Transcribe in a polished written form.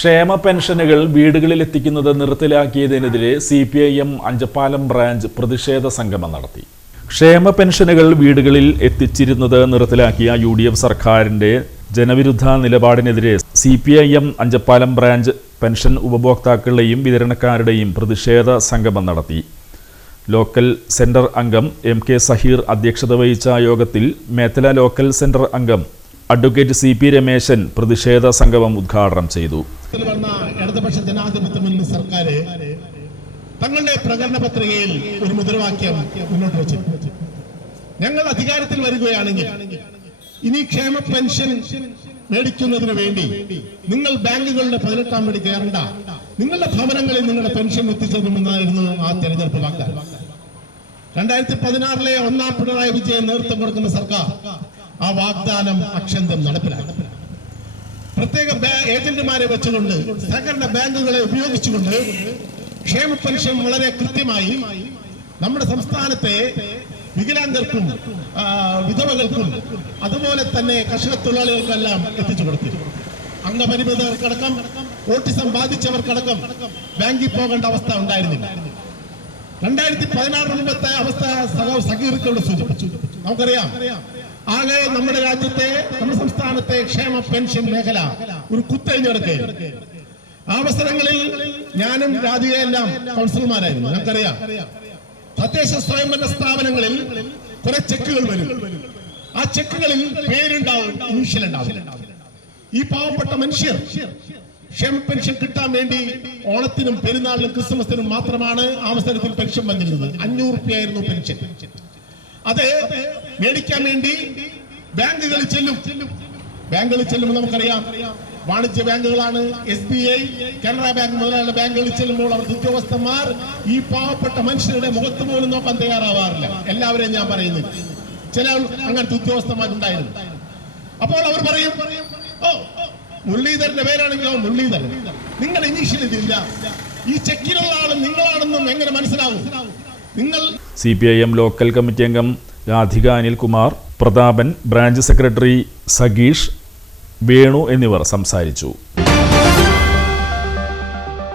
ക്ഷേമ പെൻഷനുകൾ വീടുകളിൽ എത്തിക്കുന്നത് നിർത്തലാക്കിയതിനെതിരെ CPIM അഞ്ചപ്പാലം ബ്രാഞ്ച് പ്രതിഷേധ സംഗമം നടത്തി. ക്ഷേമ പെൻഷനുകൾ വീടുകളിൽ എത്തിച്ചിരുന്നത് നിർത്തലാക്കിയ UDF സർക്കാരിന്റെ ജനവിരുദ്ധ നിലപാടിനെതിരെ CPIM അഞ്ചപ്പാലം ബ്രാഞ്ച് പെൻഷൻ ഉപഭോക്താക്കളുടെയും വിതരണക്കാരുടെയും പ്രതിഷേധ സംഗമം നടത്തി. ലോക്കൽ സെന്റർ അംഗം MK സഹീർ അധ്യക്ഷത വഹിച്ച യോഗത്തിൽ മേത്തല ലോക്കൽ സെന്റർ അംഗം അഡ്വക്കേറ്റ് CP രമേശൻ പ്രതിഷേധ സംഗമം ഉദ്ഘാടനം ചെയ്തു. ഇടതുപക്ഷ ജനാധിപത്യ മുന്നണി സർക്കാർ തങ്ങളുടെ പ്രകടന പത്രികയിൽ ഒരു മുദ്രാവാക്യം മുന്നോട്ട് വെച്ചിട്ടുണ്ട്. ഞങ്ങൾ അധികാരത്തിൽ വരികയാണെങ്കിൽ ഇനി ക്ഷേമ പെൻഷൻ മേടിക്കുന്നതിന് വേണ്ടി നിങ്ങൾ ബാങ്കുകളുടെ 18-ാം പടി കയറണ്ട, നിങ്ങളുടെ ഭവനങ്ങളിൽ നിങ്ങളുടെ പെൻഷൻ എത്തിച്ചതുമെന്നായിരുന്നു ആ തെരഞ്ഞെടുപ്പ് വാഗ്ദാനം. 2016 ഒന്നാം പിണറായി വിജയൻ നേതൃത്വം കൊടുക്കുന്ന സർക്കാർ ആ വാഗ്ദാനം അക്ഷന്തം നടപ്പിലാക്കി. പ്രത്യേക ഏജന്റുമാരെ വെച്ചുകൊണ്ട് സഹകരണ ബാങ്കുകളെ ഉപയോഗിച്ചുകൊണ്ട് ക്ഷേമ പെൻഷൻ വളരെ കൃത്യമായി നമ്മുടെ സംസ്ഥാനത്തെ വികലാംഗർക്കും വിധവകൾക്കും അതുപോലെ തന്നെ കർഷക തൊഴിലാളികൾക്കെല്ലാം എത്തിച്ചു കൊടുത്തു. അംഗപരിമിതർക്കടക്കം ഓട്ടിസം ബാധിച്ചവർക്കടക്കം ബാങ്കിൽ പോകേണ്ട അവസ്ഥ ഉണ്ടായിരുന്നില്ല. 2016 മുമ്പത്തെ അവസ്ഥ സഹീർക്കോട് സൂചിപ്പിച്ചു. നമുക്കറിയാം, ആകെ നമ്മുടെ രാജ്യത്തെ നമ്മുടെ സംസ്ഥാനത്തെ ക്ഷേമ പെൻഷൻ മേഖല ഒരു കുത്തഴിഞ്ഞെടുക്കുക. ആ അവസരങ്ങളിൽ ഞാനും രാധികയെല്ലാം കൗൺസിലർമാരായിരുന്നു. നമുക്കറിയാം, തദ്ദേശ സ്വയംഭരണ സ്ഥാപനങ്ങളിൽ കുറെ ചെക്കുകൾ വരും. ആ ചെക്കുകളിൽ പേരുണ്ടാവും, ഇനീഷ്യൽ ഉണ്ടാവും. ഈ പാവപ്പെട്ട മനുഷ്യർ ക്ഷേമ പെൻഷൻ കിട്ടാൻ വേണ്ടി ഓണത്തിനും പെരുന്നാളിനും ക്രിസ്മസിനും മാത്രമാണ് ആ അവസരത്തിൽ പെൻഷൻ വന്നിരുന്നത്. 500 രൂപയായിരുന്നു പെൻഷൻ. അത് മേടിക്കാൻ വേണ്ടി ബാങ്കുകളിൽ ചെല്ലുമ്പോൾ നമുക്കറിയാം, വാണിജ്യ ബാങ്കുകളാണ്, SBI, കാനറ ബാങ്ക് മുതലായ ബാങ്കുകളിൽ ചെല്ലുമ്പോൾ അവർക്ക് ഉദ്യോഗസ്ഥന്മാർ ഈ പാവപ്പെട്ട മനുഷ്യരുടെ മുഖത്ത് പോലും നോക്കാൻ തയ്യാറാവാറില്ല. എല്ലാവരെയും ഞാൻ പറയുന്നു, ചില അങ്ങനത്തെ ഉദ്യോഗസ്ഥന്മാരുണ്ടായിരുന്നു. അപ്പോൾ അവർ പറയും, ഓ മുരളീധരന്റെ പേരാണെങ്കിലോ മുരളീധരൻ, നിങ്ങളുടെ ഇനീഷ്യൽ ഇതില്ല, ഈ ചെക്കിലുള്ള ആളും നിങ്ങളാണെന്നും എങ്ങനെ മനസ്സിലാവും? നിങ്ങൾ CPIM ലോക്കൽ കമ്മിറ്റി അംഗം രാധിക അനിൽകുമാർ, പ്രതാപൻ, ബ്രാഞ്ച് സെക്രട്ടറി സഗീഷ്, വേണു എന്നിവർ സംസാരിച്ചു.